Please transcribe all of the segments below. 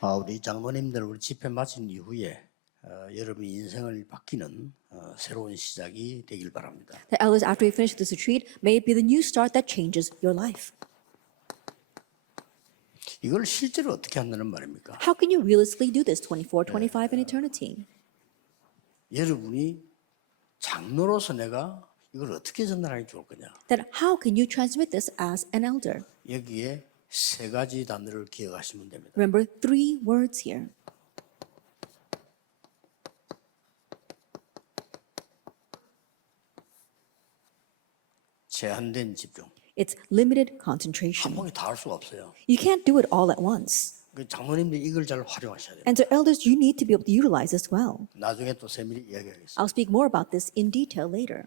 우리 장로님들 우리 집회 마친 이후에 여러분 인생을 바뀌는 새로운 시작이 되길 바랍니다. The elders, after we finish this retreat, may it be the new start that changes your life. 이걸 실제로 어떻게 한다는 말입니까? How can you realistically do this 24, 25 in eternity? 여러분이 장로로서 내가 이걸 어떻게 전달하기 좋을 거냐? That how can you transmit this as an elder? 여기에 세 가지 단어를 기억하시면 됩니다. Remember 3 words here. 제한된 집중. It's limited 한 concentration. 번에 다 할 수가 없어요. You can't do it all at once. 그 장로님들 이걸 잘 활용하셔야 돼요. And so elders, you need to be able to utilize this well. 나중에 또 세밀히 이야기하겠습니다. I'll speak more about this in detail later.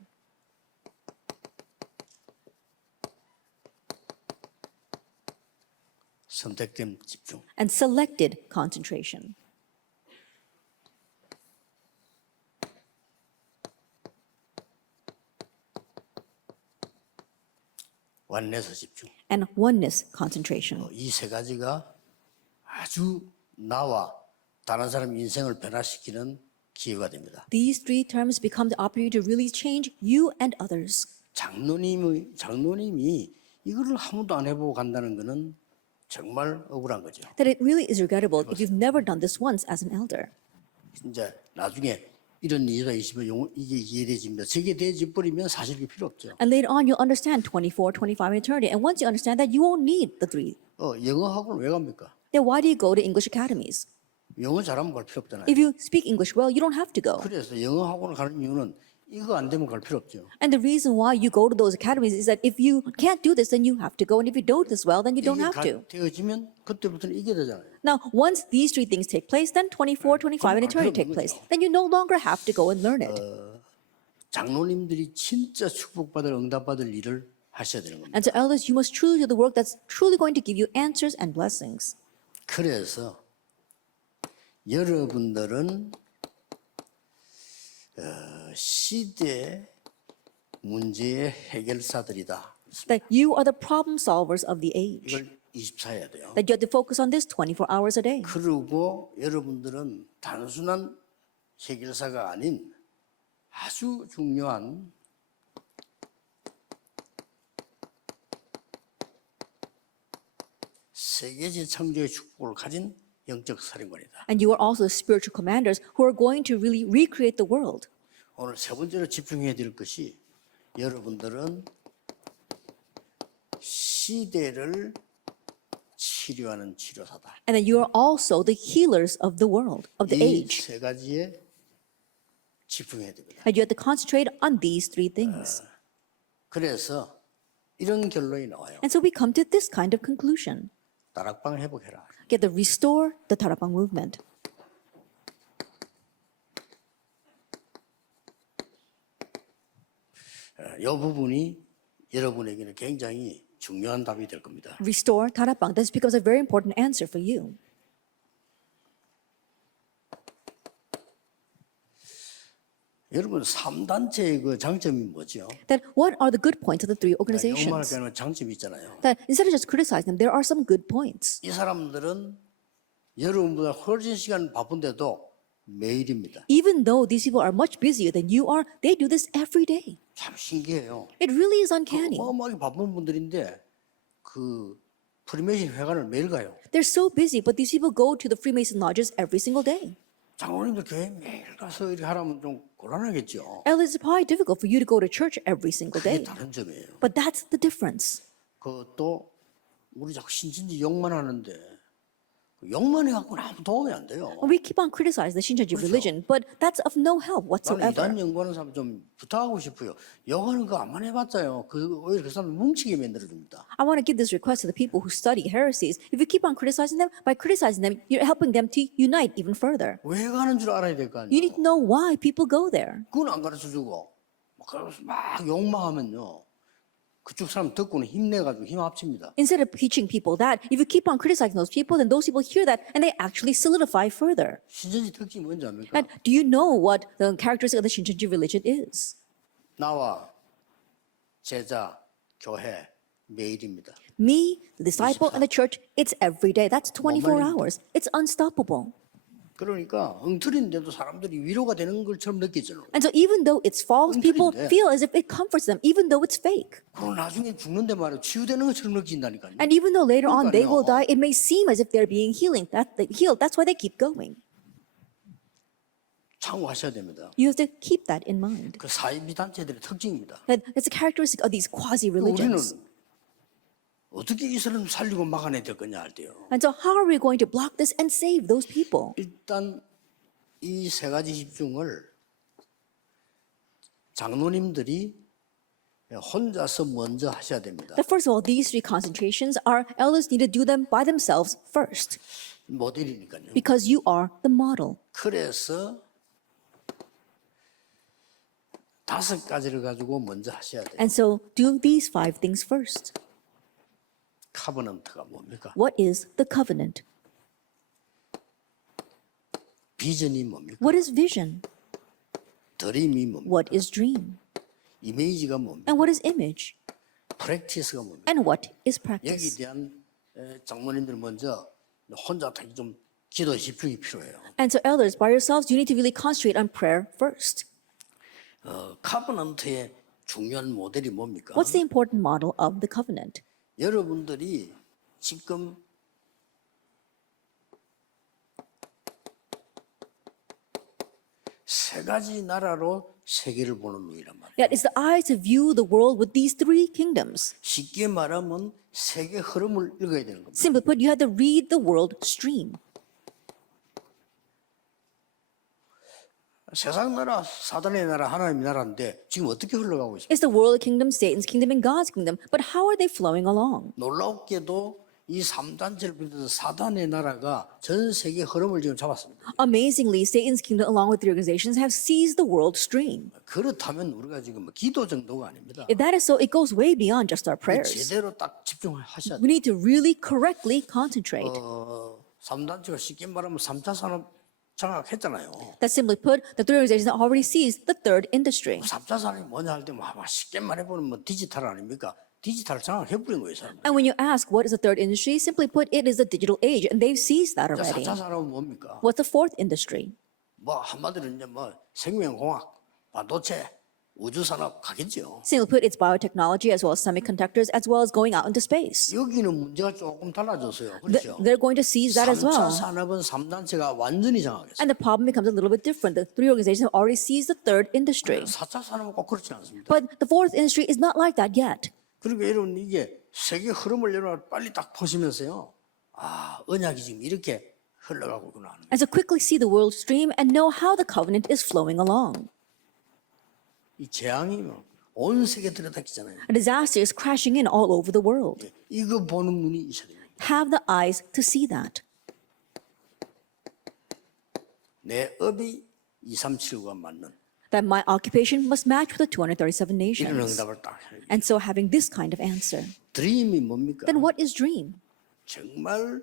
선택된 집중. And selected concentration. 완내서 집중. And oneness concentration. 이 세 가지가 아주 나와 다른 사람 인생을 변화시키는 기회가 됩니다. These 3 terms become the opportunity to really change you and others. 장로님이 이거를 한 번도 안 해보고 간다는 것은 정말 억울한 거죠. That it really is regrettable if you've never done this once as an elder. 이제 나중에 이런 20가 있으면 이게 이해돼집니다. 저게 돼지 버리면 사실 그게 필요 없죠. And later on, you'll understand 24, 25 in eternity. And once you understand that, you won't need the 3. 영어 학원을 왜 갑니까? Then why do you go to English academies? 영어 잘하면 갈 필요 없잖아요. If you speak English well, you don't have to go. 그래서 영어 학원을 가는 이유는 이거 안 되면 갈 필요 없죠. And the reason why you go to those academies is that if you can't do this, then you have to go. And if you don't this well, then you don't have to. 되어지면 그때부터는 이게 되잖아요. Now, once these 3 things take place, then 24, 25 in eternity take place. Then you no longer have to go and learn it. 장로님들이 진짜 축복받을 응답받을 일을 하셔야 되는 겁니다. And so elders, you must truly do the work that's truly going to give you answers and blessings. 그래서 여러분들은 시대 문제의 해결사들이다. That you are the problem solvers of the age. 이걸 24 해야 돼요. That you have to focus on this 24 hours a day. 그리고 여러분들은 단순한 해결사가 아닌 아주 중요한 세계적 창조의 축복을 가진 영적 사령관이다. And you are also the spiritual commanders who are going to really recreate the world. 오늘 세 번째로 집중해야 될 것이 여러분들은 시대를 치료하는 치료사다. And that you are also the healers of the world, of the 이 age. 세 가지에 집중해야 됩니다. And you have to concentrate on these 3 things. 그래서 이런 결론이 나와요. And so we come to this kind of conclusion. 다락방 회복해라. Get the restore the Darakbang movement. 이 부분이 여러분에게는 굉장히 중요한 답이 될 겁니다. Restore Darakbang. This becomes a very important answer for you. 여러분 3단체의 그 장점이 뭐죠? That what are the good points of the 3 영어로 organizations? 하면 장점이 있잖아요. That instead of just criticizing them, there are some good points. 이 사람들은 여러분보다 훨씬 시간 바쁜데도 매일입니다. Even though these people are much busier than you are, they do this every day. 참 신기해요. It really is uncanny. 어마어마하게 바쁜 분들인데 그 프리메이션 회관을 매일 가요. They're so busy, but these people go to the Freemason lodges every single day. 장로님들 교회 매일 가서 이렇게 하라면 좀 곤란하겠죠. It's probably difficult for you to go to church every single 그게 day. 다른 점이에요. But that's the difference. 그것도 우리 자꾸 신천지 욕만 하는데 욕만 해갖고는 아무 도움이 안 돼요. We keep on criticizing the Shincheonji religion, but that's of no help 나는 whatsoever. 이단 연구하는 사람 좀 부탁하고 싶어요. 욕하는 거 안만 해봤자요. 오히려 그 사람 뭉치게 만들어줍니다. I want to give this request to the people who study heresies. If you keep on criticizing them, by criticizing them, you're helping them to unite even further. 왜 가는 줄 알아야 될 거 You 아니에요. need to know why people go there. 그건 안 가르쳐주고 막 욕만 하면요. 그쪽 사람 듣고는 힘내가지고 힘 합칩니다. Instead of teaching people that, if you keep on criticizing those people, then those people hear that and they actually solidify further. 신천지 특징이 뭔지 압니까? And do you know what the characteristic of the Shincheonji religion is? 나와 제자, 교회, 매일입니다. Me, the disciple, and the church, it's every day. That's 24 말입니다. hours. It's unstoppable. 그러니까 엉터리인데도 사람들이 위로가 되는 것처럼 느끼잖아요. And so even though it's false, people 엉터리인데. feel as if it comforts them, even though it's fake. 그러고 나중에 죽는데 말이야 치유되는 것처럼 느낀다니까요. And even though later on they will 그러니까요. die, it may seem as if they're being healed. That's why they keep going. 참고하셔야 됩니다. You have to keep that in mind. 그 사이비 단체들의 특징입니다. That's a characteristic of these quasi 우리는 religions. 어떻게 이 사람 살리고 막아내야 될 거냐 할 때요. And so, how are we going to block this and save those people? 일단 이 세 가지 집중을 장로님들이 혼자서 먼저 하셔야 됩니다. But first of all, these three concentrations, our elders need to do them by themselves first, 모델이니까요. because you are the model. 그래서 5가지를 가지고 먼저 하셔야 돼요. And so, do these 5 things first. 카버넌트가 뭡니까? What is the covenant? 비전이 뭡니까? What is vision? 드림이 뭡니까? What is dream? 이미지가 뭡니까? And what is image? 프랙티스가 뭡니까? And what is 여기에 practice? 대한 장로님들 먼저 혼자 다 좀 기도 집중이 필요해요. And so, elders, by yourselves, you need to really concentrate on prayer first. 카버넌트의 중요한 모델이 뭡니까? What's the important model of the covenant? 여러분들이 지금 세 가지 나라로 세계를 보는 눈이란 말이에요. Yet it's the eyes to view the world with these 3 kingdoms. 쉽게 말하면 세계 흐름을 읽어야 되는 겁니다. Simply put, you have to read the world stream. 세상 나라, 사단의 나라, 하나님의 나라인데 지금 어떻게 흘러가고 있습니까? It's the world kingdom, Satan's kingdom, and God's kingdom. But how are they flowing along? 놀랍게도 이 3단체를 비롯해서 사단의 나라가 전 세계 흐름을 지금 잡았습니다. Amazingly, Satan's kingdom, along with the organizations, have seized the world stream. 그렇다면 우리가 지금 기도 정도가 아닙니다. If that is so, it goes way beyond just our prayers. 제대로 딱 집중하셔야 돼요. We need to really correctly concentrate. 3단체가 쉽게 말하면 3차 산업 장악했잖아요. That simply put, the 3 organizations have already seized the 3rd industry. 3차 산업이 뭐냐 할 때 쉽게 말해보면 뭐 디지털 아닙니까? 디지털 장악해버린 거예요. 사람들. And when you ask what is the 3rd industry, simply put, it is the digital age, and they've seized that 자, already. 4차 산업은 뭡니까? What's the 4th industry? 뭐 한마디로 이제 뭐 생명공학, 반도체, 우주산업 가겠죠. Simply put, it's biotechnology as well as semiconductors, as well as going out into space. 여기는 문제가 조금 달라졌어요. 그렇죠? They're going to seize that as 3차 well. 산업은 3단체가 완전히 장악했어요. And the problem becomes a little bit different. The 3 organizations have already seized the 3rd industry. 4차 산업은 꼭 그렇지 않습니다. But the 4th industry is not like that yet. 그러니까 여러분 이게 세계 흐름을 여러분 빨리 딱 보시면서요. 언약이 지금 이렇게 흘러가고 있구나 하는 거예요. And so quickly see the world stream and know how the covenant is flowing along. 이 재앙이 온 세계 들여다키잖아요. A disaster is crashing in all over the world. 이거 보는 눈이 있어야 됩니다. Have the eyes to see that. 내 업이 237과 맞는 That my occupation must match with the 237 이런 nations. 응답을 딱 해요. And so having this kind of answer. 드림이 뭡니까? Then what is dream? 정말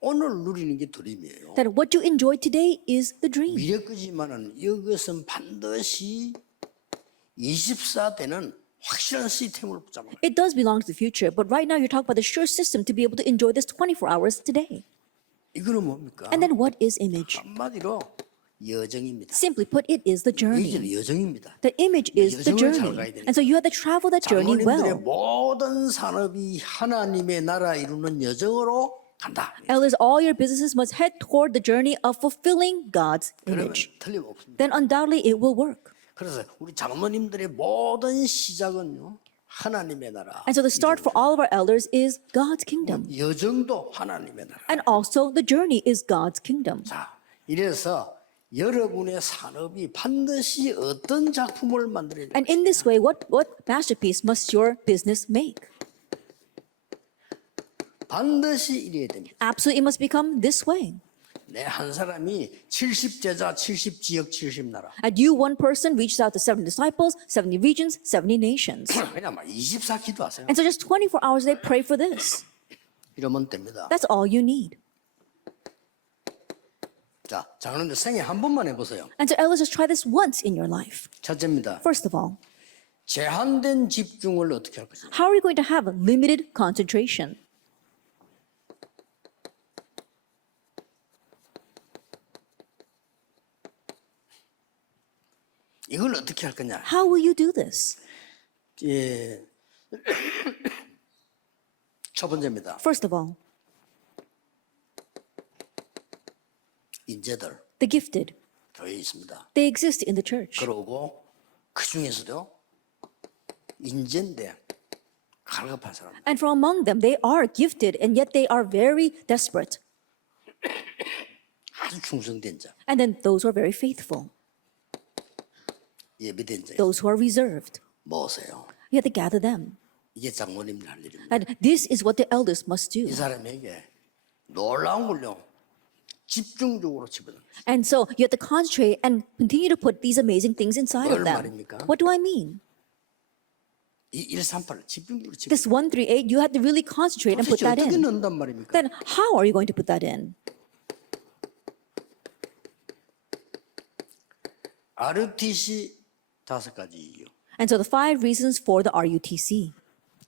오늘 누리는 게 드림이에요. That what you enjoy today is the dream. 미래까지만은 이것은 반드시 24대는 확실한 시스템을 붙잡아요. It does belong to the future, but right now you're talking about the sure system to be able to enjoy this 24 hours today. 이거는 뭡니까? And then what is image? 한마디로 여정입니다. Simply put, it is the journey. 이제는 여정입니다. The image is the 여정을 잘 journey. 가야 되니까. And so you have to travel that journey 장로님들의 well. 모든 산업이 하나님의 나라 이루는 여정으로 간다. Elders, all your businesses must head toward the journey of fulfilling God's 그러면 image. 틀림없습니다. Then undoubtedly it will work. 그래서 우리 장로님들의 모든 시작은요 하나님의 나라. And so the start for all of our elders is God's kingdom. 여정도 하나님의 나라. And also the journey is God's kingdom. 자, 이래서 여러분의 산업이 반드시 어떤 작품을 만들어야 돼? And in this way, what masterpiece must your business make? 반드시 이래야 됩니다. Absolutely, it must become this way. 내 한 사람이 70제자, 70지역, 70나라. And you, one person, reaches out to 70 disciples, 70 regions, 70 nations. 그냥 막 24 기도하세요. And so just 24 hours a day, pray for this. 이러면 됩니다. That's all you need. 자, 장로님들 생애 한 번만 해보세요. And so elders, just try this once in your life. 첫째입니다. First of all, 제한된 집중을 어떻게 할 것이냐? How are we going to have limited concentration? 이걸 어떻게 할 거냐? How will you do this? 예, 첫 번째입니다. First of all, 인재들 the gifted. 교회에 있습니다. They exist in the church. 그러고 그 중에서도 인재인데 갈급한 사람. And from among them, they are gifted, and yet they are very desperate. 아주 충성된 자, And then those who are very faithful, 예비된 자, those who are reserved. 모으세요. You have to gather them. 이게 장로님들 할 일입니다. And this is what the elders must do. 이 사람에게 놀라운 걸요. 집중적으로 집어넣는 거예요. And so you have to concentrate and continue to put these amazing things inside of 뭘 them. 말입니까? What do I mean? 이 138을 집중적으로 집어. This 138, you have to really concentrate and put 도대체 that 어떻게 in. 넣는단 말입니까? Then how are you going to put that in? RUTC 5가지 이유. And so the 5 reasons for the RUTC.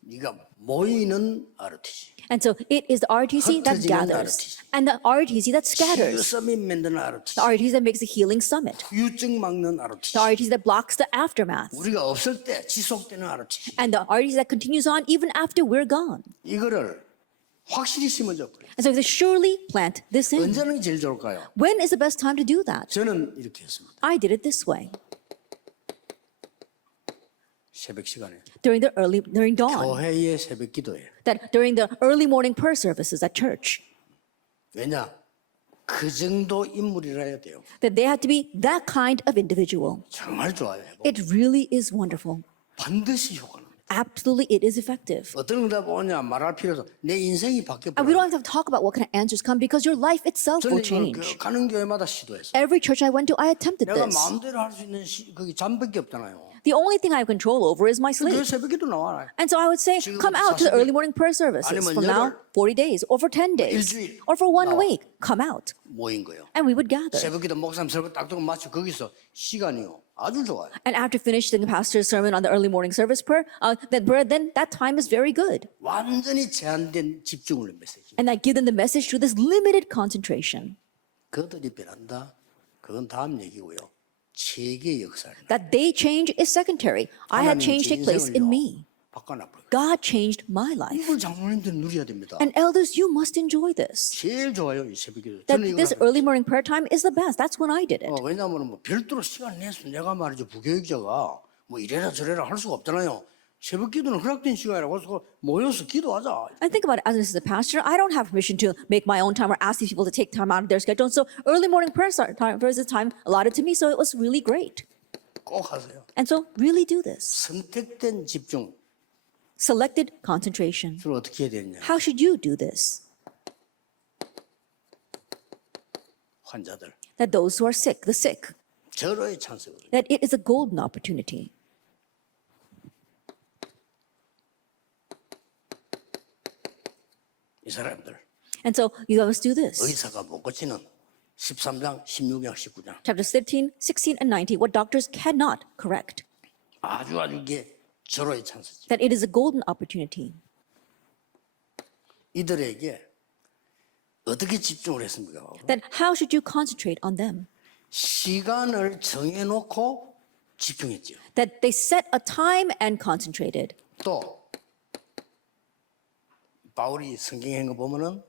네가 모이는 RUTC. And so it is the RTC that 흩어지는 gathers RTC. and the RTC that 치유 scatters. 서밋 만드는 The RUTC. RTC that makes the healing summit. 후유증 막는 RUTC. The RTC that blocks the aftermath. 우리가 없을 때 지속되는 RUTC. And the RTC that continues on even after we're gone. 이거를 확실히 심어줘 버려요. And so they surely plant this in. 언제는 제일 좋을까요? When is the best time to do that? 저는 이렇게 했습니다. I did it this way. 새벽 시간에 during dawn. 교회의 새벽 기도에. That during the early morning prayer services at church. 왜냐? 그 정도 인물이라 해야 돼요. That they have to be that kind of individual. 정말 좋아요. 해보. It really is wonderful. 반드시 효과납니다. Absolutely, it is effective. 어떤 응답 오냐 말할 필요 없어. 내 인생이 바뀌어 And we 버려. don't have to talk about what kind of answers come because your life itself will 저는 change. 가는 교회마다 시도했어요. Every church I went to, I attempted 내가 this. 마음대로 할 수 있는 거기 잠밖에 없잖아요. The only thing I have control over is my 교회 sleep. 새벽에도 나와라. And so I would say, come out to the early morning prayer services 아니면 from now 40 days, or for 10 days, 일주일 or for 1 나와. week. Come out. 모인 거예요. And we would gather. 새벽기도 목사님 설교 딱 듣고 마치고 거기서 시간이요. 아주 좋아요. And after finishing the pastor's sermon on the early morning service prayer, then that time is very good. 완전히 제한된 집중을 메시지. And I give them the message through this limited concentration. 그들이 변한다. 그건 다음 얘기고요. 체계의 역사를. That they change is secondary. I had change take place in me. 바꿔놔버려. God changed my life. 이걸 장로님들 누려야 됩니다. And elders, you must enjoy this. 제일 좋아요 이 새벽기도. That 저는 this 이거 early morning prayer time is the best. That's when I did it. 왜냐하면 뭐 별도로 시간 내서 내가 말이죠 부교육자가 뭐 이래라 저래라 할 수가 없잖아요. 새벽기도는 허락된 시간이라고 해서 모여서 기도하자. And think about it, as a pastor, I don't have permission to make my own time or ask these people to take time out of their schedule. So early morning prayer time was the time allotted to me, so it was really great. 꼭 하세요. And so really do this. 선택된 집중. Selected concentration. 주로 어떻게 해야 되느냐. How should you do this? 환자들. That those who are sick, the sick, 절호의 찬스거든요. that it is a golden opportunity. 이 사람들 And so you must do this. 의사가 못 고치는 13장, 16장, 19장 Chapters 15, 16, and 19, what doctors cannot correct. 아주 이게 절호의 찬스지. That it is a golden opportunity. 이들에게 어떻게 집중을 했습니까? Then how should you concentrate on them? 시간을 정해놓고 집중했죠. That they set a time and concentrated. 또 바울이 성경에 한 거 보면은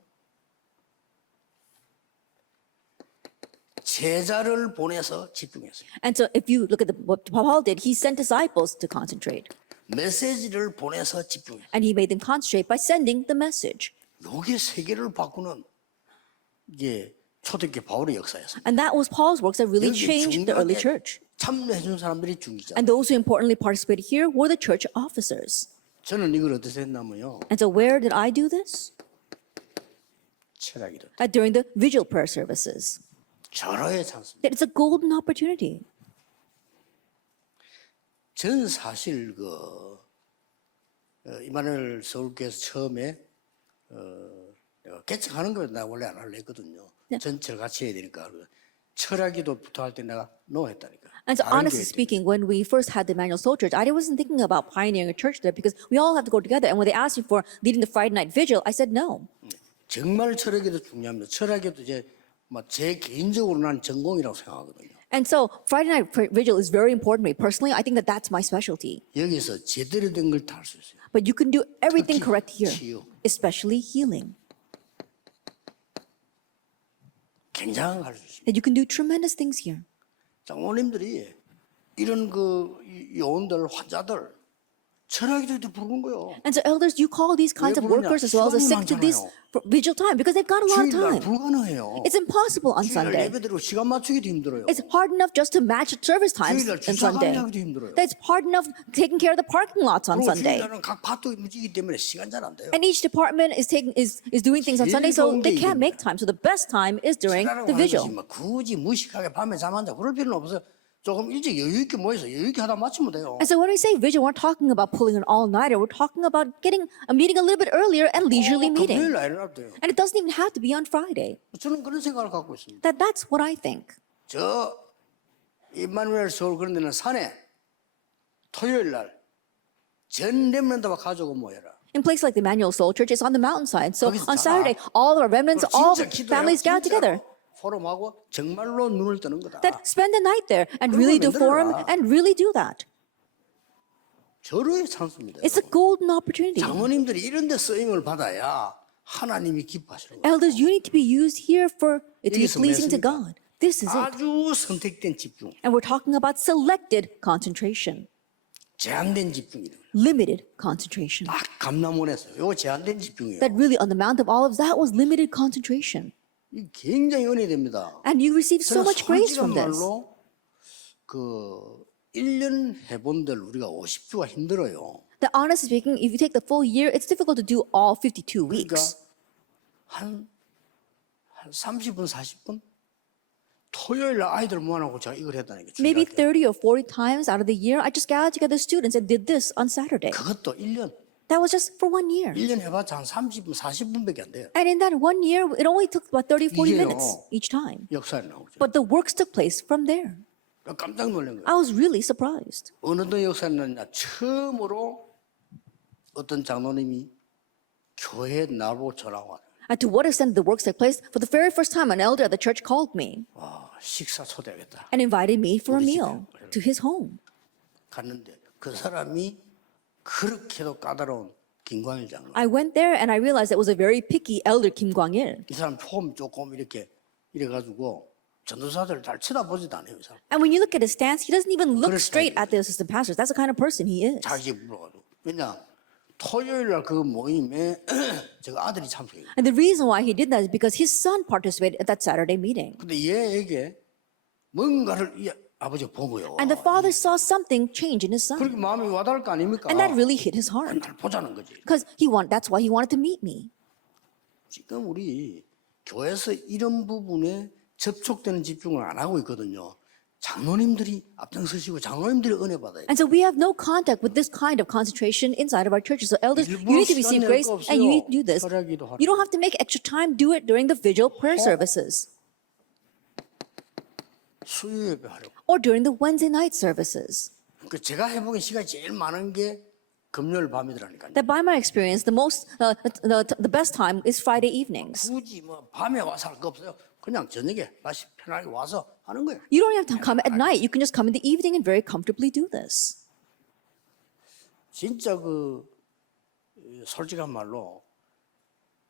제자를 보내서 집중했어요. And so if you look at what Paul did, he sent disciples to concentrate. 메시지를 보내서 집중했어요. And he made them concentrate by sending the message. 이게 세계를 바꾸는 이게 초대교회 바울의 역사였어요. And that was Paul's works that really 여기 changed the early 중요하게 church. 참여해준 사람들이 중기자. And those who importantly participated here were the church officers. 저는 이걸 어디서 했냐면요. And so where did I do this? 철학이다. During the vigil prayer services. 절호의 찬스. That it's a golden opportunity. 전 사실 이만을 서울교회에서 처음에 내가 개척하는 걸 나 원래 안 하려 했거든요. 네. 전체를 같이 해야 되니까 철학기도부터 할 때 내가 no 했다니까. And so 다른 honestly 교회 때. speaking, when we first had the Emmanuel Soul Church, I wasn't thinking about pioneering a church there because we all have to go together. And when they asked me for leading the Friday night vigil, I said no. 정말 철학기도 중요합니다. 철학기도 제 개인적으로 난 전공이라고 생각하거든요. And so Friday night vigil is very important to me. Personally, I think that that's my specialty. 여기서 제대로 된 걸 다 할 수 있어요. But you can do everything 특히 correct here, 치유. especially healing. 굉장한 걸 할 수 있습니다. That you can do tremendous things here. 장모님들이 이런 요원들 환자들 철학기도에 부르는 거예요. And so elders, you call these kinds of 부르냐? workers as well as the sick to this vigil time because they've got a lot of 주일날 time. 불가능해요. It's impossible on 주일날 Sunday. 예배드리고 시간 맞추기도 힘들어요. It's hard enough just to match service times 주일날 on 주차 Sunday. 관리하기도 힘들어요. That's hard enough taking care of the parking lots on 그리고 Sunday. 주일날은 각 파트가 움직이기 때문에 시간 잘 안 돼요. And each department is doing things on Sunday, so they can't make time. So the best time is during 차라리 the 하는 vigil. 것이 굳이 무식하게 밤에 잠 안 자 그럴 필요는 없어요. 조금 일찍 여유 있게 모여서 여유 있게 하다 마치면 돼요. And so when we say vigil, we're talking about pulling an all-nighter. We're talking about getting a meeting a little bit earlier and leisurely meeting. 금요일 날 일어나도 돼요. And it doesn't even have to be on Friday. 저는 그런 생각을 갖고 있습니다. That's what I think. 저 임마누엘 서울 그런 데는 산에 토요일 날 전 렘넌트와 가족을 모여라. In places like the Emmanuel Soul Church, it's on the mountainside. So 거기서 on 자. Saturday, all of our remnants, all 진짜 기도해요. families gather together. 포럼하고 정말로 눈을 뜨는 거다. That spend the night there and really do forum and really do that. 절호의 찬스입니다. It's a golden opportunity. 장모님들이 이런 데 쓰임을 받아야 하나님이 기뻐하시는 거예요. Elders, you need to be used here for it to be 여기서 pleasing to 맺습니다. God. This is it. 아주 선택된 집중, And we're talking about selected concentration, 제한된 집중이에요. limited concentration. 딱 감남원에서 이거 제한된 집중이에요. That really on the Mount of Olives, that was limited concentration. 이 굉장히 은혜됩니다. And you received so 제가 much grace 솔직한 from this. 말로 1년 해본들 우리가 50주가 힘들어요. That honestly speaking, if you take the full year, it's difficult to do all 52 그러니까 weeks. 한 30분, 40분? 토요일 날 아이들 모아놓고 제가 이걸 했다는 게 Maybe 주일날. 30 or 40 times out of the year, I just gathered together students and did this on Saturday. 그것도 1년. That was just for 1 year. 1년 해봤자 한 30분, 40분밖에 안 돼요. And in that 1 year, it only took about 30, 40 이게요. minutes each time. 역사에 나오죠. But the works took place from there. 깜짝 놀란 거예요. I was really surprised. 어느 때 역사에 나냐 처음으로 어떤 장로님이 교회에 나보고 전화가 와요. And to what extent the works took place, for the very first time, an elder at the church called me 와, 식사 초대하겠다. and invited me for a 우리 meal 집에. to his home. 갔는데 그 사람이 그렇게도 까다로운 김광일 장로. I went there and I realized it was a very picky elder, Kim Kwang-il. 이 사람 폼 조금 이래가지고 전도사들 잘 쳐다보지도 않아요. 이 사람. And when you look at his stance, he doesn't even look 그럴 straight 스타일이에요. at the assistant pastors. That's the kind of person he is. 자기 불러가지고. 왜냐 토요일 날 그 모임에 제가 아들이 참석해요. And the reason why he did that is because his son participated at that Saturday meeting. 근데 얘에게 뭔가를 이 아버지가 본 거예요. And the father saw something change in his son. 그렇게 마음이 와닿을 거 아닙니까? And that really hit his heart. 날 보자는 거지. Because that's why he wanted to meet me. 지금 우리 교회에서 이런 부분에 접촉되는 집중을 안 하고 있거든요. 장로님들이 앞장서시고 장로님들이 은혜 받아야 돼요. And so we have no contact with this kind of concentration inside of our churches. So elders, you 일부러 need to 시간 receive 낼 grace 거 and you need to do 없어요. this. 철야기도 하라. You don't have to make extra time. Do it during the vigil prayer services 수요 예배 하려고. or during the Wednesday night services. 그 제가 해보기엔 시간이 제일 많은 게 금요일 밤이더라니까요. That by my experience, the best time is Friday evenings. 굳이 뭐 밤에 와서 할 거 없어요. 그냥 저녁에 다시 편하게 와서 하는 거예요. You don't have to come at night. You can just come in the evening and very comfortably do this. 진짜 솔직한 말로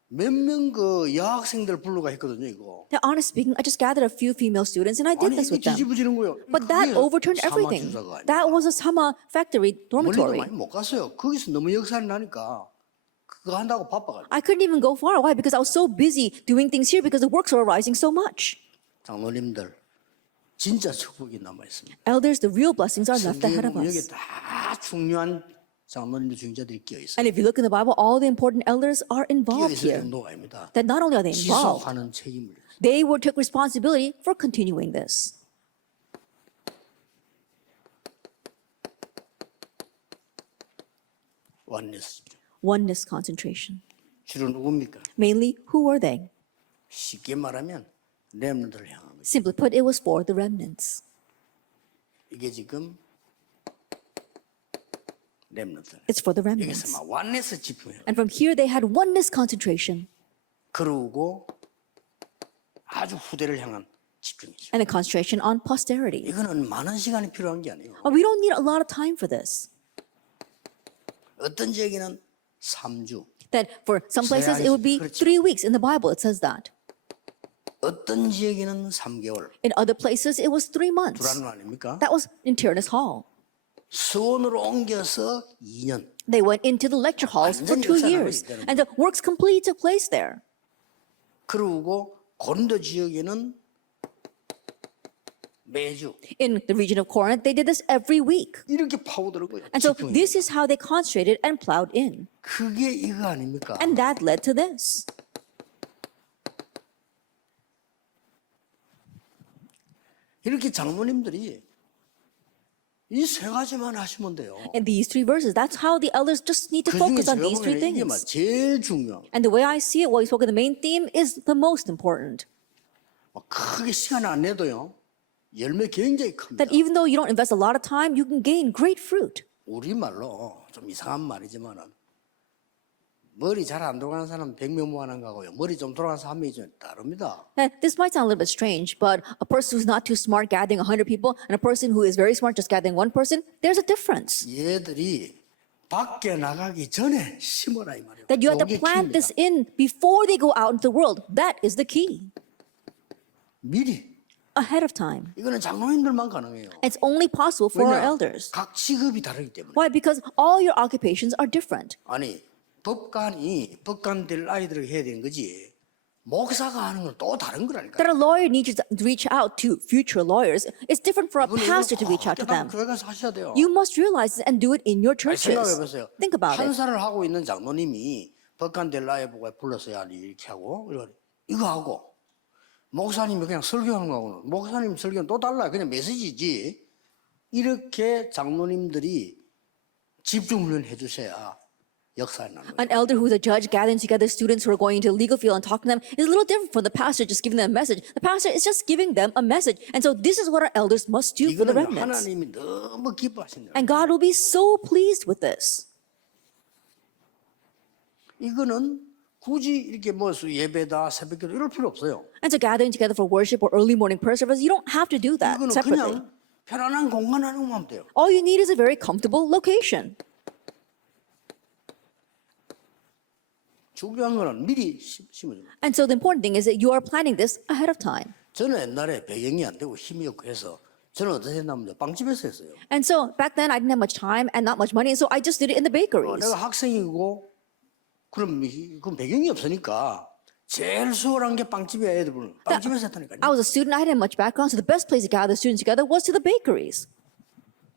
몇 명 여학생들 불러가 했거든요 이거. Now, honestly speaking, I just gathered a few female students and I did 아니 this 이게 with them. 뒤집어지는 거예요. But that overturned everything. That was a Sama factory 멀리도 dormitory. 많이 못 갔어요. 거기서 너무 역사를 나니까 그거 한다고 바빠가지고. I couldn't even go far. Why? Because I was so busy doing things here because the works were arising so much. 장로님들 진짜 축복이 남아 있습니다. Elders, the real blessings are left ahead of 여기 us. 다 중요한 장로님들 중자들이 끼어 있어요. And if you look in the Bible, all the important elders are 끼어 involved 있을 here. 정도가 아닙니다. That not only are they involved, 지속하는 책임을 져요. they will take responsibility for continuing this. 원리스. Oneness concentration. 주로 누굽니까? Mainly, who were they? 쉽게 말하면 렘넌트를 향한 거예요. 거죠. Simply put, it was for the remnants. 이게 지금 렘넌트. It's for the 여기서 remnants. 막 완내서 집중해요. And from here, they had oneness concentration 그러고 아주 후대를 향한 집중이죠. and a concentration on posterity. 이거는 많은 시간이 필요한 게 아니에요. We don't need a lot of time for this. 어떤 지역에는 3주, That for some places, it would be 3 weeks. In the Bible, it says that. 어떤 지역에는 3개월. In other places, it was 3 months. 불안은 아닙니까? That was in Tyrannus Hall. 수원으로 옮겨서 2년. They went into the lecture halls for 2 years, and the works completely took place there. 그리고 고린도 지역에는 매주 In the region of Corinth, they did this every week. 이렇게 파고드는 거예요. And so 집중이. this is how they concentrated and plowed in. 그게 이거 아닙니까? And that led to this. 이렇게 장로님들이 이 세 가지만 하시면 돼요. In these 3 verses, that's how the elders just need to 그 중에 focus on 제가 these 3 보면 이게 막 things. 제일 중요한. And the way I see it, what we spoke of, the main theme is the most important. 막 크게 시간 안 내도요. 열매 굉장히 큽니다. That even though you don't invest a lot of time, you can gain great fruit. 우리 말로 좀 이상한 말이지만은 머리 잘 안 돌아가는 사람 100명 모아난 거고요. 머리 좀 돌아가는 사람 1명이 좀 다릅니다. And this might sound a little bit strange, but a person who's not too smart gathering 100 people and a person who is very smart just gathering 1 person, there's a difference. 얘들이 밖에 나가기 전에 심어라 이 말이에요. That you have to 요게 plant 키입니다. this in before they go out into the world. That is the key. 미리. Ahead of time. 이거는 장로님들만 가능해요. It's only possible for our 왜냐? elders. 각 직업이 다르기 때문에. Why? Because all your occupations are different. 아니 법관이 법관 될 아이들을 해야 되는 거지. 목사가 하는 건 또 다른 거라니까. That a lawyer needs to reach out to future lawyers. It's different for a pastor to reach out to them. 교회 가서 하셔야 돼요. You must realize this and do it in your 아니, 생각해 churches. 보세요. Think about it. 판사를 하고 있는 장로님이 법관 될 아이 보고 불렀어야 하니 이렇게 하고 이거 하고 목사님이 그냥 설교하는 거하고는 목사님 설교는 또 달라요. 그냥 메시지지. 이렇게 장로님들이 집중 훈련 해주셔야 역사에 나는 거예요. An elder who's a judge gathering together students who are going into the legal field and talking to them is a little different from the pastor just giving them a message. The pastor is just giving them a message. And so this is what our elders must do for the 이거는 remnants. 하나님이 너무 기뻐하신다. And God will be so pleased with this. 이거는 굳이 이렇게 뭐 예배다 새벽기도 이럴 필요 없어요. And so gathering together for worship or early morning prayer service, you don't have to do that 이거는 separately. 그냥 편안한 공간 하는 것만 하면 돼요. All you need is a very comfortable location. 중요한 거는 미리 심어주는 거예요. And so the important thing is that you are planning this ahead of time. 저는 옛날에 배경이 안 되고 힘이 없고 해서 저는 어떻게 했냐면 빵집에서 했어요. And so back then I didn't have much time and not much money, and so I just did it in the bakeries. 내가 학생이고 그럼 배경이 없으니까 제일 수월한 게 빵집이야 애들은. 빵집에서 했다니까요. I was a student, I didn't have much background, so the best place to gather students together was to the bakeries.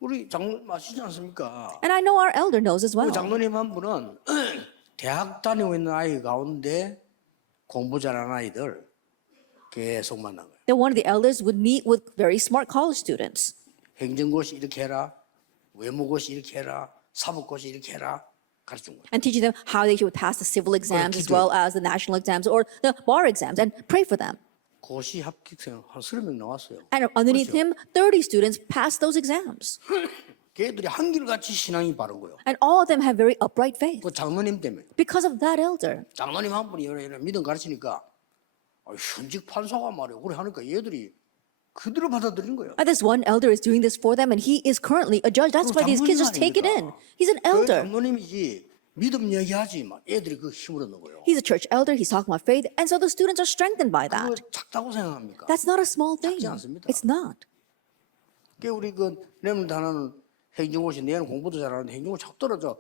우리 장로님 아시지 않습니까? And I know our elder knows as well. 그 장로님 한 분은 대학 다니고 있는 아이 가운데 공부 잘하는 아이들 계속 만난 거예요. That one of the elders would meet with very smart college students. 행정고시 이렇게 해라, 외무고시 이렇게 해라, 사법고시 이렇게 해라 가르친 거예요. And teaching them how they should pass the civil exams as well as the national exams or the bar exams and pray for them. 고시 합격생 한 30명 나왔어요. And underneath him, 30 students passed those exams. 걔들이 한결같이 신앙이 바른 거예요. And all of them have very upright faith 그 장로님 때문에. because of that elder. 장로님 한 분이 이런 믿음 가르치니까 현직 판사가 말이에요. 그래 하니까 얘들이 그대로 받아들이는 거예요. And this one elder is doing this for them and he is currently a judge. That's why these kids just take it in. He's an 그 elder. 장로님이지 믿음 얘기하지 막 애들이 그 힘을 얻는 거예요. He's a church elder. He's talking about faith. And so the students are strengthened by 그거 that. 작다고 생각합니까? That's not a small thing. 작지 않습니다. It's not. 그 우리 그 렘넌트 하나는 행정고시 내는 공부도 잘하는데 행정고 자꾸 떨어져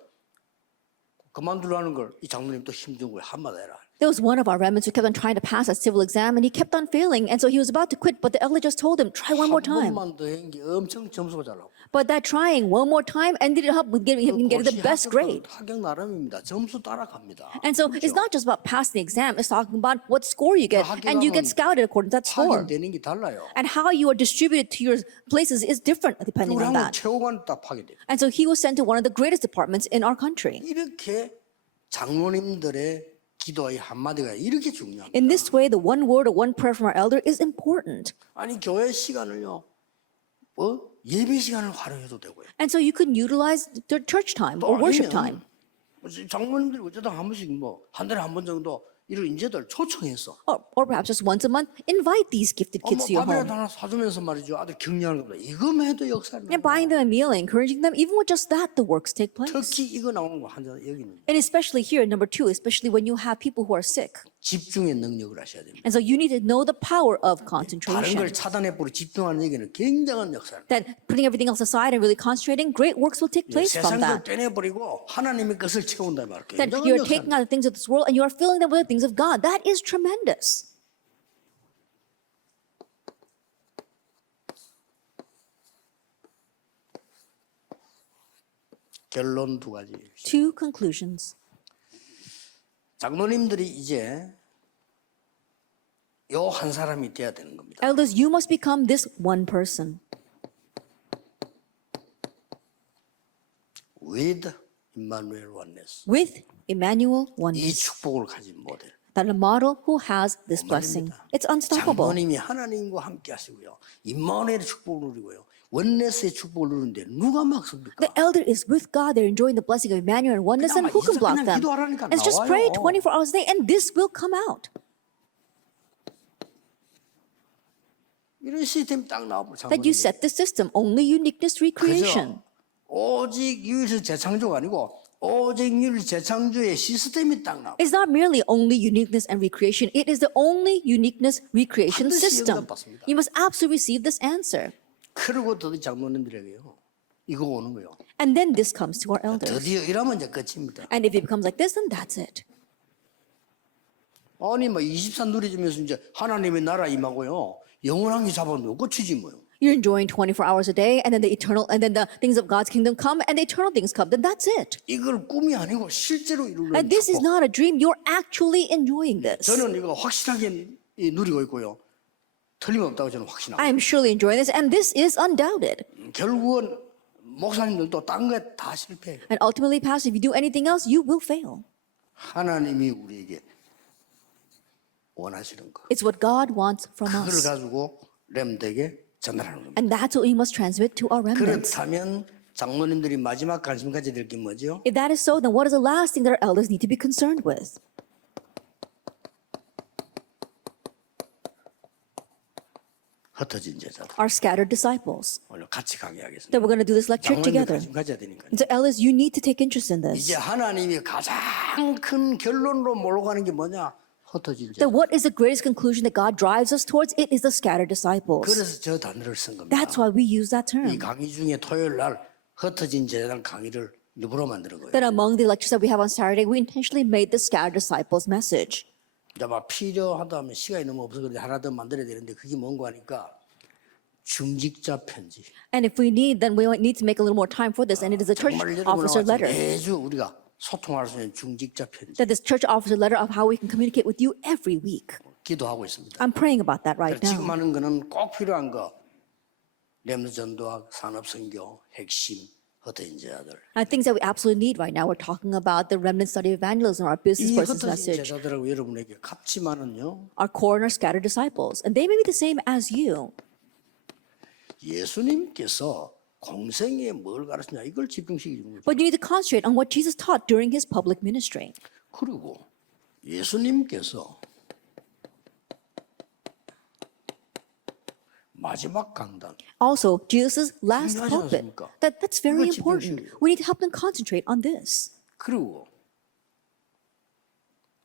그만두려는 걸 이 장로님 또 힘준 거예요. 한마디 해라. There was one of our remnants who kept on trying to pass that civil exam and he kept on failing. And so he was about to quit, but the elder just told him, try one more 한 time. 번만 더 한 게 엄청 점수가 잘 나오고. But that trying one more time ended up with getting him getting the best grade. 합격 나름입니다. 점수 따라갑니다. And so it's not just about passing the exam, it's talking about what score you get. And you get scouted according to that score. 파견되는 게 달라요. And how you are distributed to your places is different depending 우리 on 한국 that. 최고관 딱 파견돼요. And so he was sent to one of the greatest departments in our country. 이렇게 장로님들의 기도의 한마디가 이렇게 중요합니다. In this way, the one word or one prayer from our elder is important. 아니 교회 시간을요, 예배 시간을 활용해도 되고요. And so you can utilize the church time or worship time. 장모님들이 어쩌다 한 번씩 한 달에 한 번 정도 이런 인재들 초청해서 Or perhaps just once a month, invite these gifted kids to your 밥이라도 home. 하나 사주면서 말이죠. 아들 격려하는 겁니다. 이거만 해도 역사를 And buying them a meal and encouraging them, even with just that, the works take place. 특히 이거 나오는 거 한자 여기는 And especially here, number two, especially when you have people who are sick. 집중의 능력을 하셔야 됩니다. And so you need to know the power of 다른 concentration. 걸 차단해버리고 집중하는 얘기는 굉장한 역사를. That putting everything else aside and really concentrating, great works will take place from 세상 걸 that. 떼내버리고 하나님의 것을 채운다 말이에요. That 굉장한 you're 역사를. taking out the things of this world and you are filling them with the things of God. That is tremendous. 결론 두 가지. Two conclusions. 장로님들이 이제 요 한 사람이 돼야 되는 겁니다. Elders, you must become this one person. With Emmanuel oneness. With Emmanuel 이 oneness. 축복을 가진 모델. That a model who has this blessing. It's unstoppable. 장로님이 하나님과 함께 하시고요. 임마누엘의 축복을 누리고요. 원네스의 축복을 누리는데 누가 막습니까? The elder is with God. They're enjoying the blessing of Emmanuel and oneness, and who can block them? It's just pray 24 hours a day, and this will come out. 이런 시스템 딱 나와버려. That you set the system, only uniqueness recreation. 오직 유일의 재창조가 아니고 오직 유일 재창조의 시스템이 딱 나와. It's not merely only uniqueness and recreation. It is the only uniqueness recreation 반드시 system. 응답받습니다. You must absolutely receive this answer. 그리고 더 장로님들에게요. 이거 오는 거요. And then this comes to our elders. 드디어 이러면 이제 끝입니다. And if it becomes like this, then that's it. 아니 뭐 24 누리지면서 이제 하나님의 나라 임하고요. 영원한 게 잡아놓고 끝이지 뭐요. You're enjoying 24 hours a day, and then the things of God's kingdom come, and the eternal things come. Then that's it. 이걸 꿈이 아니고 실제로 이루는 And this is 축복. not a dream. You're actually enjoying this. 저는 이거 확실하게 누리고 있고요. 틀림없다고 저는 확신합니다. I am surely enjoying this, and this is undoubted. 결국은 목사님들도 딴 거에 다 실패해요. And ultimately, Pastor, if you do anything else, you will fail. 하나님이 우리에게 원하시는 거. It's what God wants from 그걸 us. 가지고 렘드에게 전달하는 겁니다. And that's what we must transmit to our remnants. 그렇다면 장로님들이 마지막 관심 가져야 될 게 뭐죠? If that is so, then what is the last thing that our elders need to be concerned with? 흩어진 제자들. Our scattered disciples. 오늘 같이 강의하겠습니다. That we're going to do this lecture 장로님들 together. 관심 가져야 되니까요. And so, elders, you need to take interest in this. 이제 하나님이 가장 큰 결론으로 몰아가는 게 뭐냐? 흩어진 제자. That what is the greatest conclusion that God drives us towards? It is the scattered disciples. 그래서 저 단어를 쓴 겁니다. That's why we use that 이 term. 강의 중에 토요일 날 흩어진 제자단 강의를 일부러 만드는 거예요. That among the lectures that we have on Saturday, we intentionally made the scattered disciples message. 이제 막 필요하다 하면 시간이 너무 없어서 그런데 하나 더 만들어야 되는데 그게 뭔가 하니까 중직자 편지. And if we need, then we need to make a little more time for this. And it is a church 정말 여러분 officer 나와서 letter. 매주 우리가 소통할 수 있는 중직자 편지. That this church officer letter of how we can communicate with you every week. 기도하고 있습니다. I'm praying about that right 지금 now. 하는 거는 꼭 필요한 거. 렘드 전도학, 산업선교, 핵심, 흩어진 제자들. And things that we absolutely need right now. We're talking about the remnant study of evangelism, our business 이 versus 흩어진 message, 제자들하고 여러분에게 값지만은요. our core and our scattered disciples. And they may be the same as you. 예수님께서 공생에 뭘 가르치냐 이걸 집중시키는 거죠. But you need to concentrate on what Jesus taught during his public ministry. 그리고 예수님께서 마지막 강단 Also, Jesus' last 중요하지 pulpit. 않습니까? That's very 이거 important. 집중시켜요. We need to help them concentrate on this. 그리고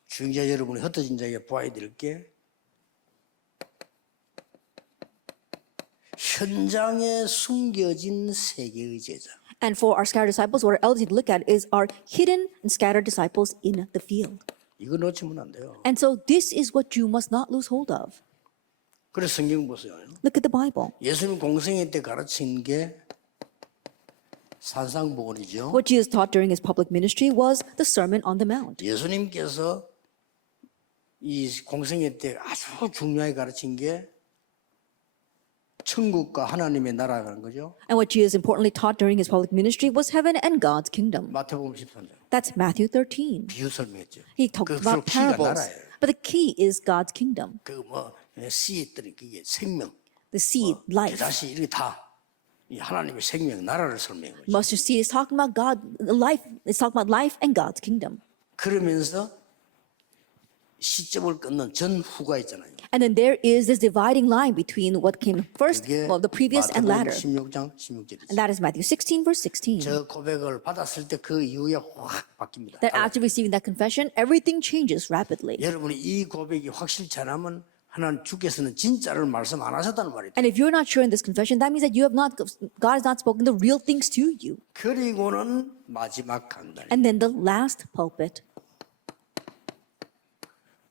중자 여러분이 흩어진 자에게 보아야 될 게 현장에 숨겨진 세계의 제자. And for our scattered disciples, what our elders need to look at is our hidden and scattered disciples in the field. 이거 놓치면 안 돼요. And so this is what you must not lose hold of. 그래서 성경 보세요. Look at the Bible. 예수님 공생애 때 가르친 게 산상복원이죠. What Jesus taught during his public ministry was the Sermon on the Mount. 예수님께서 이 공생애 때 아주 중요하게 가르친 게 천국과 하나님의 나라라는 거죠. And what Jesus importantly taught during his public ministry was heaven and God's kingdom. 마태복음 13장. That's Matthew 13. 비유 설명했죠. He talked about 키가 parables. 나라예요. But the key is God's kingdom. 씨들이 그게 생명, The seed, life. 대다시 이렇게 다 이 하나님의 생명, 나라를 설명한 거죠. Mustard seed is talking about God, life. It's talking about life and God's kingdom. 그러면서 시점을 끊는 전후가 있잖아요. And then there is this dividing line between what came first, 그게 well, the previous and 마태복음 latter. 16장 16절이죠. And that is Matthew 16, verse 16. 저 고백을 받았을 때 그 이후에 확 바뀝니다. That after receiving that confession, everything changes rapidly. 여러분이 이 고백이 확실치 않으면 하나님 주께서는 진짜를 말씀 안 하셨다는 말이죠. And if you're not sure in this confession, that means that God has not spoken the real things to you. 그리고는 마지막 강단. And then the last pulpit,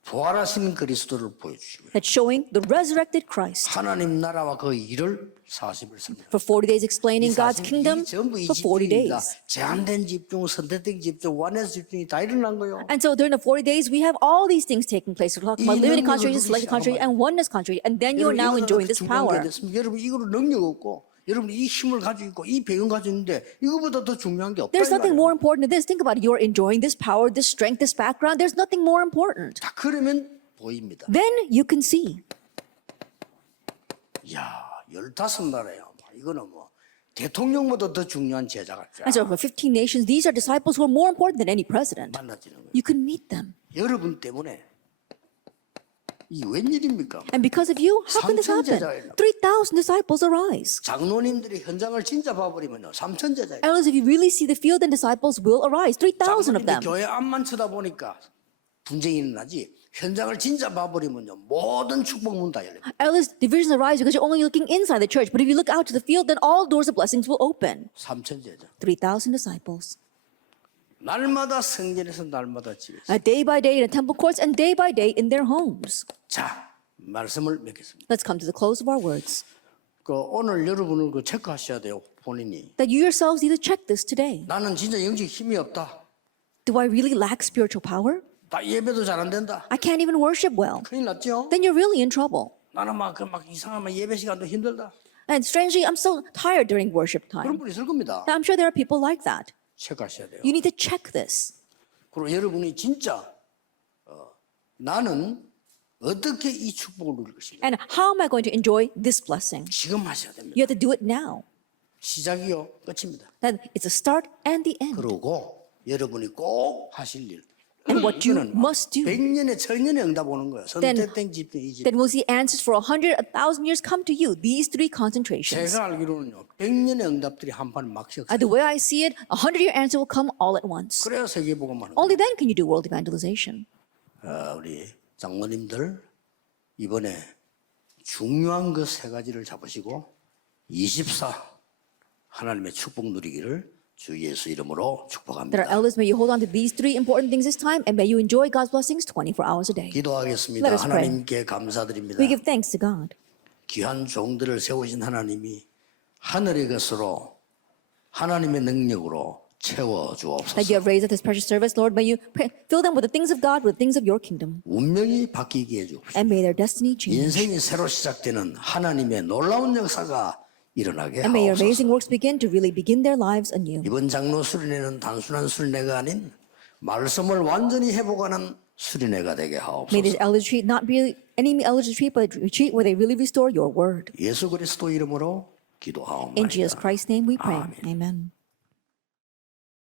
부활하신 그리스도를 보여주시고요. that's showing the resurrected Christ. 하나님 나라와 그 일을 40일 설명합니다. For 40 days explaining God's kingdom 전부 이 for 40 집중입니다. days. 제한된 집중, 선택된 집중, 원해서 집중이 다 일어난 거예요. And so during the 40 days, we have all these things taking place. We're talking about 이 limited 능력을 concentration, 누리시고 selected concentration, and oneness concentration. And then you are now enjoying this power. 여러분 이거로 능력 없고 여러분 이 힘을 가지고 있고 이 배경 가지고 있는데 이거보다 더 중요한 게 없다. There's 이 nothing 말이에요. more important than this. Think about it. You're enjoying this power, this strength, this background. There's nothing more important. 자, 그러면 보입니다. Then you can see. 이야, 15나라예요. 이거는 뭐 대통령보다 더 중요한 제자가 쫙 And so for 15 nations, these are disciples who are more important than any president. 만나지는 거예요. You can meet them. 여러분 때문에 이 웬일입니까? And because of you, how can this 3,000 happen? 제자예요. 3,000 disciples arise. 장로님들이 현장을 진짜 봐버리면요 3,000 제자예요. Elders, if you really see the field, then disciples will arise. 3,000 of 장로님들이 them. 교회 앞만 쳐다보니까 분쟁이 일어나지 현장을 진짜 봐버리면요 모든 축복문 다 열립니다. Elders, divisions arise because you're only looking inside the church. But if you look out to the field, then all doors of blessings will open. 3,000 제자. 3,000 disciples. 날마다 성전에서 날마다 집에서. Day by day in the temple courts and day by day in their homes. 자, 말씀을 맺겠습니다. Let's come to the close of our words. 오늘 여러분을 체크하셔야 돼요 본인이. That you yourselves need to check this today. 나는 진짜 영적 힘이 없다. Do I really lack spiritual power? 나 예배도 잘 안 된다. I can't even worship well. 큰일 났죠? Then you're really in trouble. 나는 막 이상하면 예배 시간도 힘들다. And strangely, I'm so tired during worship 그런 time. 분이 있을 겁니다. Now, I'm sure there are people like that. 체크하셔야 돼요. You need to check this. 그리고 여러분이 진짜 나는 어떻게 이 축복을 누릴 것인가? And how am I going to enjoy this blessing? 지금 하셔야 됩니다. You have to do it now. 시작이요, 끝입니다. Then it's a start and the end. 그러고 여러분이 꼭 하실 일. And what you 이거는 must do. 100년에 1000년에 응답 오는 거예요. 선택된 집중 이 집. Then we'll see answers for 100, 1,000 years come to you. These three concentrations. 제가 알기로는요, 100년의 응답들이 한 판 막 씌었어요. The way I see it, 100-year answer will come all at once. 그래야 세계복음만 하는 거예요. Only then can you do world evangelization. 우리 장로님들 이번에 중요한 그 세 가지를 잡으시고 24 하나님의 축복 누리기를 주 예수 이름으로 That 축복합니다. our elders, may you hold on to these three important things this time, and may you enjoy God's blessings 24 hours a day. 기도하겠습니다. Let us pray. 하나님께 감사드립니다. We give thanks to God. 귀한 종들을 세우신 하나님이 하늘의 것으로 하나님의 능력으로 채워 That you 주옵소서. have raised up this precious service, Lord, may you fill them with the things of God, with the things of your kingdom, 운명이 바뀌게 해주옵소서. and may their destiny change. 인생이 새로 시작되는 하나님의 놀라운 역사가 일어나게 And may your 하옵소서. amazing works begin to really begin their lives anew. 이번 장로 수련회는 단순한 수련회가 아닌 말씀을 완전히 회복하는 수련회가 되게 May this 하옵소서. elders retreat not be any elders retreat, but a retreat where they really restore your word. 예수 그리스도 이름으로 In Jesus 기도하옵나이다. Christ's name we pray. 아멘. Amen.